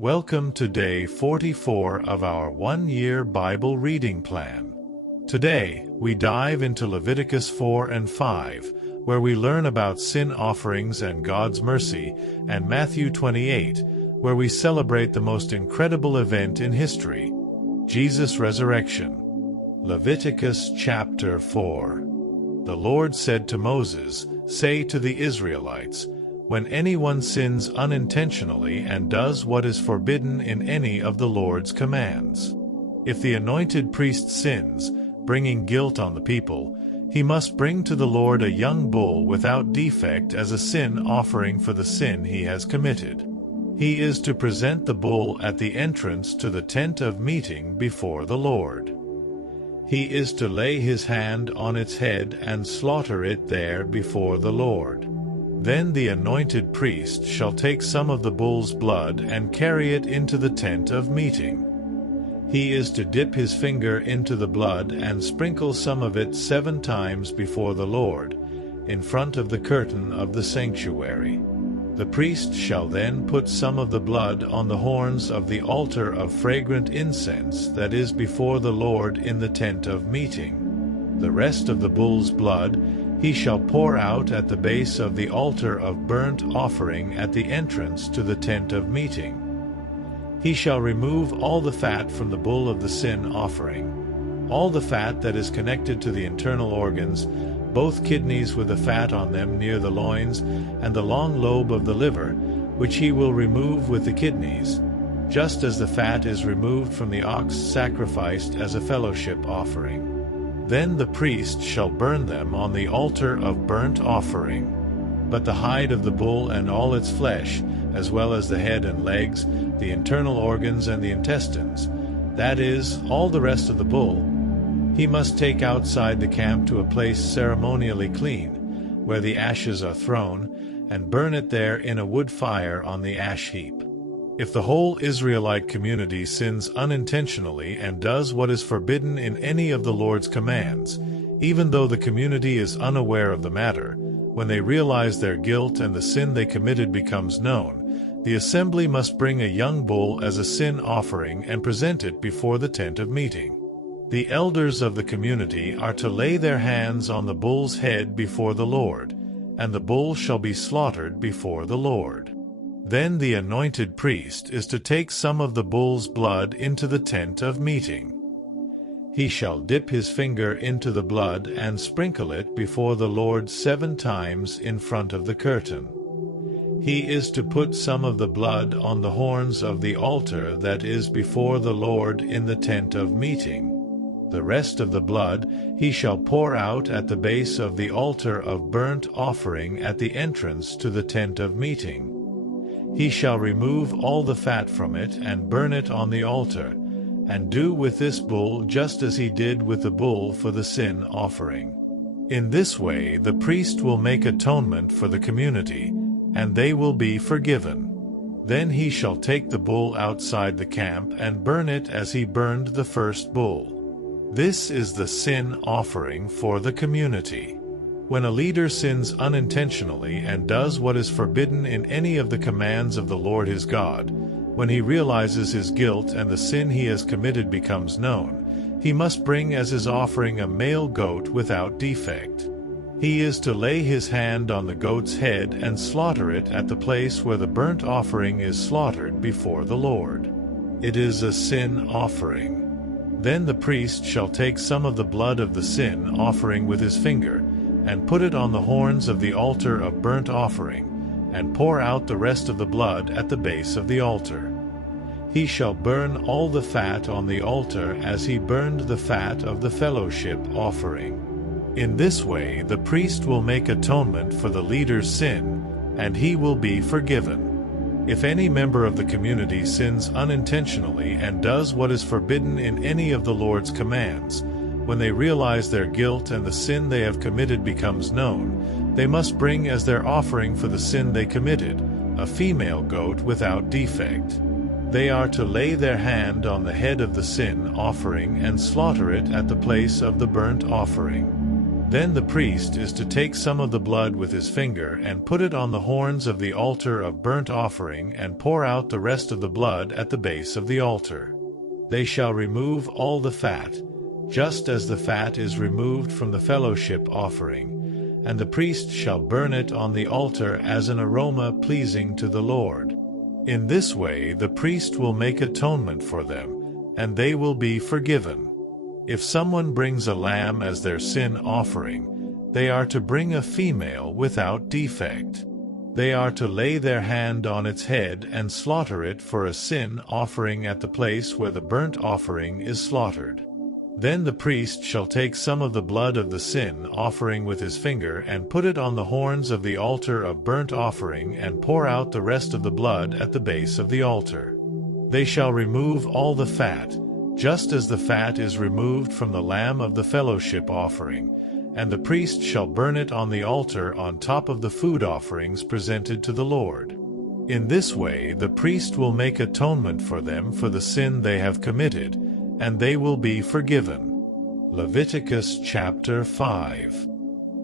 Welcome to day 44 of our one-year Bible reading plan. Today, we dive into Leviticus 4 and 5, where we learn about sin offerings and God's mercy, and Matthew 28, where we celebrate the most incredible event in history, Jesus' resurrection. Leviticus chapter 4. The Lord said to Moses, "Say to the Israelites, when anyone sins unintentionally and does what is forbidden in any of the Lord's commands, if the anointed priest sins, bringing guilt on the people, he must bring to the Lord a young bull without defect as a sin offering for the sin he has committed. He is to present the bull at the entrance to the tent of meeting before the Lord. He is to lay his hand on its head and slaughter it there before the Lord. Then the anointed priest shall take some of the bull's blood and carry it into the tent of meeting. He is to dip his finger into the blood and sprinkle some of it 7 times before the Lord, in front of the curtain of the sanctuary. The priest shall then put some of the blood on the horns of the altar of fragrant incense that is before the Lord in the tent of meeting. The rest of the bull's blood he shall pour out at the base of the altar of burnt offering at the entrance to the tent of meeting. He shall remove all the fat from the bull of the sin offering, all the fat that is connected to the internal organs, both kidneys with the fat on them near the loins, and the long lobe of the liver, which he will remove with the kidneys, just as the fat is removed from the ox sacrificed as a fellowship offering. Then the priest shall burn them on the altar of burnt offering. But the hide of the bull and all its flesh, as well as the head and legs, the internal organs and the intestines, that is, all the rest of the bull, he must take outside the camp to a place ceremonially clean, where the ashes are thrown, and burn it there in a wood fire on the ash heap. If the whole Israelite community sins unintentionally and does what is forbidden in any of the Lord's commands, even though the community is unaware of the matter, when they realize their guilt and the sin they committed becomes known, the assembly must bring a young bull as a sin offering and present it before the tent of meeting. The elders of the community are to lay their hands on the bull's head before the Lord, and the bull shall be slaughtered before the Lord. Then the anointed priest is to take some of the bull's blood into the tent of meeting. He shall dip his finger into the blood and sprinkle it before the Lord 7 times in front of the curtain. He is to put some of the blood on the horns of the altar that is before the Lord in the tent of meeting. The rest of the blood he shall pour out at the base of the altar of burnt offering at the entrance to the tent of meeting. He shall remove all the fat from it and burn it on the altar, and do with this bull just as he did with the bull for the sin offering. In this way the priest will make atonement for the community, and they will be forgiven. Then he shall take the bull outside the camp and burn it as he burned the first bull. This is the sin offering for the community. When a leader sins unintentionally and does what is forbidden in any of the commands of the Lord his God, when he realizes his guilt and the sin he has committed becomes known, he must bring as his offering a male goat without defect. He is to lay his hand on the goat's head and slaughter it at the place where the burnt offering is slaughtered before the Lord. It is a sin offering. Then the priest shall take some of the blood of the sin offering with his finger, and put it on the horns of the altar of burnt offering, and pour out the rest of the blood at the base of the altar. He shall burn all the fat on the altar as he burned the fat of the fellowship offering. In this way the priest will make atonement for the leader's sin, and he will be forgiven. If any member of the community sins unintentionally and does what is forbidden in any of the Lord's commands, when they realize their guilt and the sin they have committed becomes known, they must bring as their offering for the sin they committed a female goat without defect. They are to lay their hand on the head of the sin offering and slaughter it at the place of the burnt offering. Then the priest is to take some of the blood with his finger and put it on the horns of the altar of burnt offering and pour out the rest of the blood at the base of the altar. They shall remove all the fat, just as the fat is removed from the fellowship offering, and the priest shall burn it on the altar as an aroma pleasing to the Lord. In this way the priest will make atonement for them, and they will be forgiven. If someone brings a lamb as their sin offering, they are to bring a female without defect. They are to lay their hand on its head and slaughter it for a sin offering at the place where the burnt offering is slaughtered. Then the priest shall take some of the blood of the sin offering with his finger and put it on the horns of the altar of burnt offering and pour out the rest of the blood at the base of the altar. They shall remove all the fat, just as the fat is removed from the lamb of the fellowship offering, and the priest shall burn it on the altar on top of the food offerings presented to the Lord. In this way the priest will make atonement for them for the sin they have committed, and they will be forgiven. Leviticus chapter 5.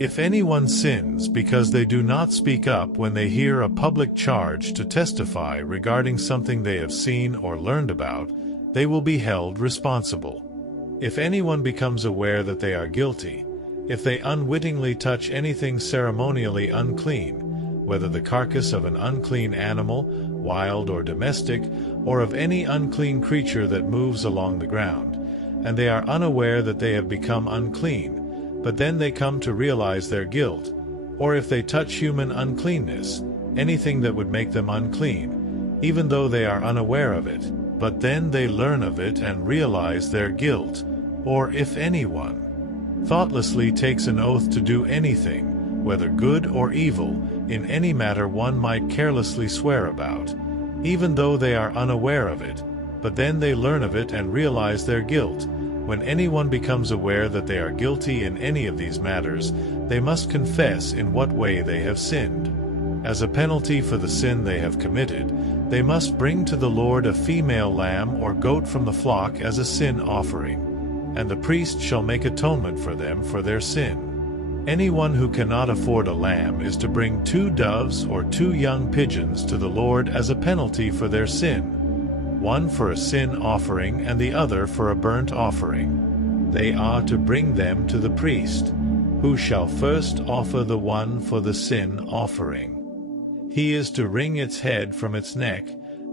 If anyone sins because they do not speak up when they hear a public charge to testify regarding something they have seen or learned about, they will be held responsible. If anyone becomes aware that they are guilty, if they unwittingly touch anything ceremonially unclean, whether the carcass of an unclean animal, wild or domestic, or of any unclean creature that moves along the ground, and they are unaware that they have become unclean, but then they come to realize their guilt, or if they touch human uncleanness, anything that would make them unclean, even though they are unaware of it, but then they learn of it and realize their guilt, or if anyone thoughtlessly takes an oath to do anything, whether good or evil, in any matter one might carelessly swear about, even though they are unaware of it, but then they learn of it and realize their guilt. When anyone becomes aware that they are guilty in any of these matters, they must confess in what way they have sinned. As a penalty for the sin they have committed, they must bring to the Lord a female lamb or goat from the flock as a sin offering, and the priest shall make atonement for them for their sin. Anyone who cannot afford a lamb is to bring 2 doves or 2 young pigeons to the Lord as a penalty for their sin, one for a sin offering and the other for a burnt offering. They are to bring them to the priest, who shall first offer the one for the sin offering. He is to wring its head from its neck,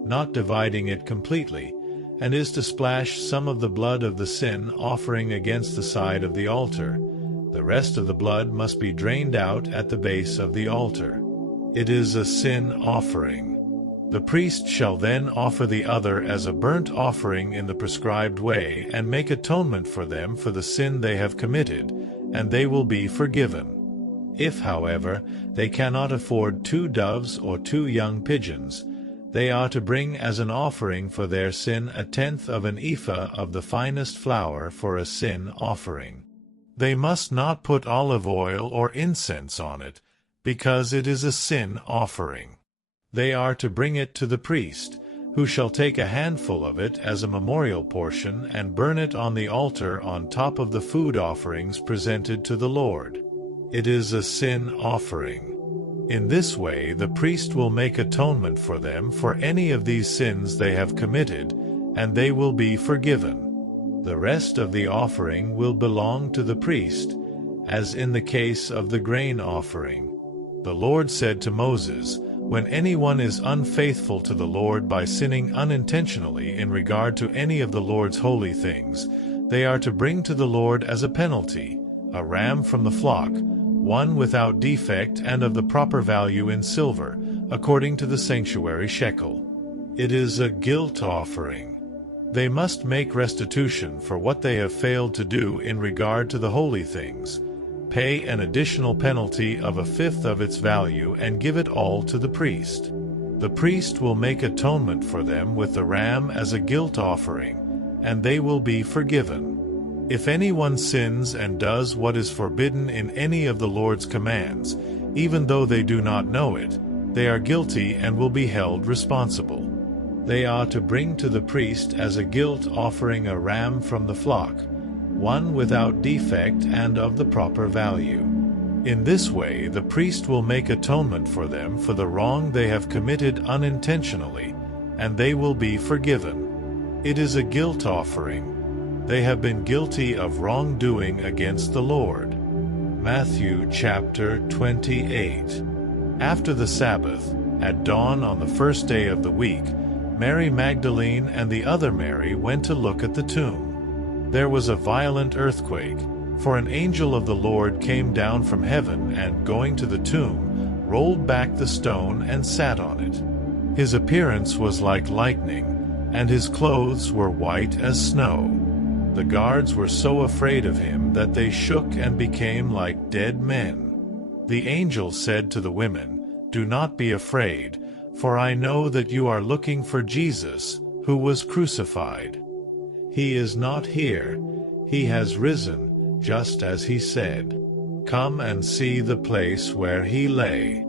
not dividing it completely, and is to splash some of the blood of the sin offering against the side of the altar. The rest of the blood must be drained out at the base of the altar. It is a sin offering. The priest shall then offer the other as a burnt offering in the prescribed way and make atonement for them for the sin they have committed, and they will be forgiven. If, however, they cannot afford 2 doves or 2 young pigeons, they are to bring as an offering for their sin 1/10 of an ephah of the finest flour for a sin offering. They must not put olive oil or incense on it, because it is a sin offering. They are to bring it to the priest, who shall take a handful of it as a memorial portion and burn it on the altar on top of the food offerings presented to the Lord. It is a sin offering. In this way the priest will make atonement for them for any of these sins they have committed, and they will be forgiven. The rest of the offering will belong to the priest, as in the case of the grain offering. The Lord said to Moses, "When anyone is unfaithful to the Lord by sinning unintentionally in regard to any of the Lord's holy things, they are to bring to the Lord as a penalty a ram from the flock, one without defect and of the proper value in silver, according to the sanctuary shekel. It is a guilt offering. They must make restitution for what they have failed to do in regard to the holy things, pay an additional penalty of 1/5 of its value, and give it all to the priest. The priest will make atonement for them with the ram as a guilt offering, and they will be forgiven. If anyone sins and does what is forbidden in any of the Lord's commands, even though they do not know it, they are guilty and will be held responsible. They are to bring to the priest as a guilt offering a ram from the flock, one without defect and of the proper value. In this way the priest will make atonement for them for the wrong they have committed unintentionally, and they will be forgiven. It is a guilt offering. They have been guilty of wrongdoing against the Lord. Matthew chapter 28. After the Sabbath, at dawn on the first day of the week, Mary Magdalene and the other Mary went to look at the tomb. There was a violent earthquake, for an angel of the Lord came down from heaven and, going to the tomb, rolled back the stone and sat on it. His appearance was like lightning, and his clothes were white as snow. The guards were so afraid of him that they shook and became like dead men. The angel said to the women, "Do not be afraid, for I know that you are looking for Jesus, who was crucified. He is not here. He has risen, just as he said. Come and see the place where he lay.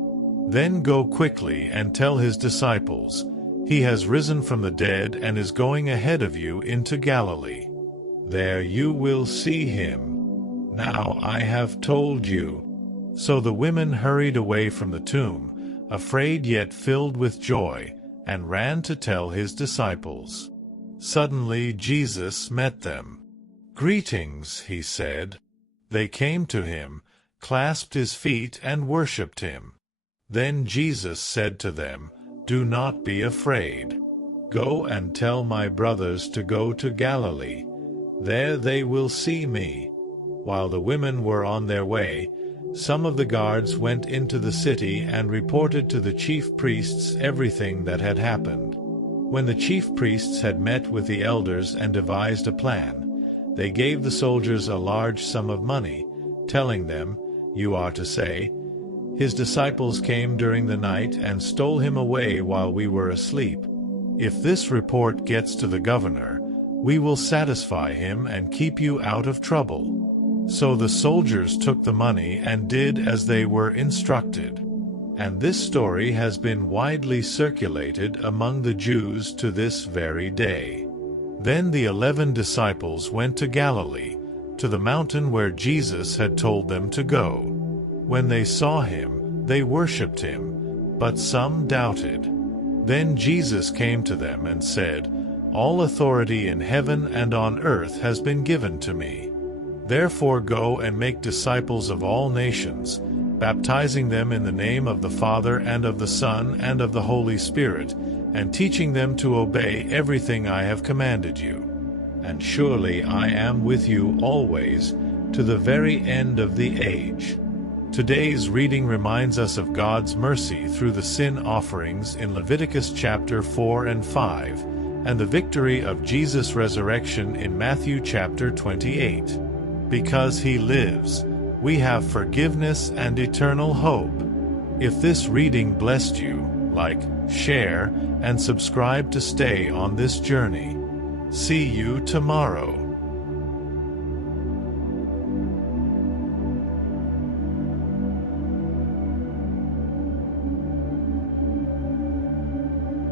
Then go quickly and tell his disciples, he has risen from the dead and is going ahead of you into Galilee. There you will see him. Now I have told you." So the women hurried away from the tomb, afraid yet filled with joy, and ran to tell his disciples. Suddenly Jesus met them. "Greetings," he said. They came to him, clasped his feet, and worshipped him. Then Jesus said to them, "Do not be afraid. Go and tell my brothers to go to Galilee. There they will see me." While the women were on their way, some of the guards went into the city and reported to the chief priests everything that had happened. When the chief priests had met with the elders and devised a plan, they gave the soldiers a large sum of money, telling them, "You are to say, 'His disciples came during the night and stole him away while we were asleep.' If this report gets to the governor, we will satisfy him and keep you out of trouble." So the soldiers took the money and did as they were instructed. And this story has been widely circulated among the Jews to this very day. Then the 11 disciples went to Galilee, to the mountain where Jesus had told them to go. When they saw him, they worshipped him, but some doubted. Then Jesus came to them and said, "All authority in heaven and on earth has been given to me. Therefore go and make disciples of all nations, baptizing them in the name of the Father and of the Son and of the Holy Spirit, and teaching them to obey everything I have commanded you. And surely I am with you always, to the very end of the age." Today's reading reminds us of God's mercy through the sin offerings in Leviticus chapter 4 and 5, and the victory of Jesus' resurrection in Matthew chapter 28. Because he lives, we have forgiveness and eternal hope. If this reading blessed you, like, share, and subscribe to stay on this journey. See you tomorrow.